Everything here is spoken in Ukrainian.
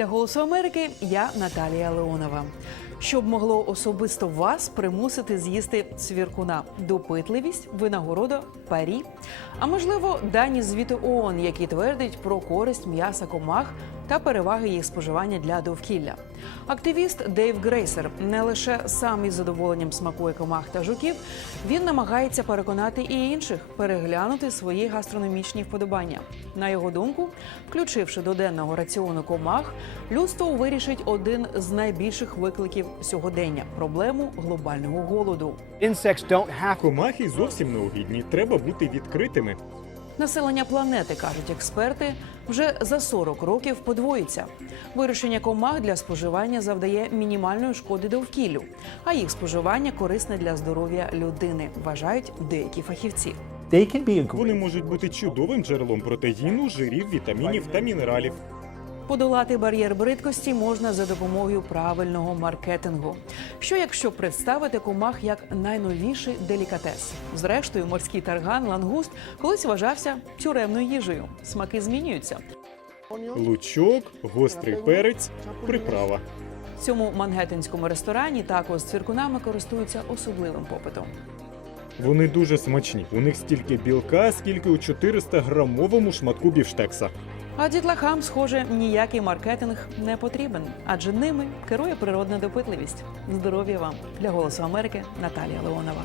Для голосу Америки я Наталія Леонова. Щоб могло особисто вас примусити з'їсти цвіркуна, допитливість, винагорода, парі, а можливо, дані звіту ООН, які твердять про користь м'яса комах та переваги їх споживання для довкілля. Активіст Дейв Грейсер не лише сам із задоволенням смакує комах та жуків, він намагається переконати і інших переглянути свої гастрономічні вподобання. На його думку, включивши до денного раціону комах, людство вирішить один з найбільших викликів сьогодення проблему глобального голоду. Комахи зовсім необхідні. Треба бути відкритими. Населення планети, кажуть експерти, вже за 40 років подвоїться. Вирощення комах для споживання завдає мінімальної шкоди довкіллю, а їх споживання корисне для здоров'я людини, вважають деякі фахівці. Вони можуть бути чудовим джерелом протеїну, жирів, вітамінів та мінералів. Подолати бар'єр бридкості можна за допомогою правильного маркетингу. Що якщо представити комах як найновіший делікатес? Зрештою, морський тарган лангуст колись вважався тюремною їжею. Смаки змінюються. Лучок, гострий перець, приправа. Цьому мангеттенському ресторані тако з цвіркунами користуються особливим попитом. Вони дуже смачні. У них стільки білка, скільки у 400 грамовому шматку бівштекса. А дітлахам, схоже, ніякий маркетинг не потрібен, адже ними керує природна допитливість. Здоров'я вам для голосу Америки Наталія Леонова.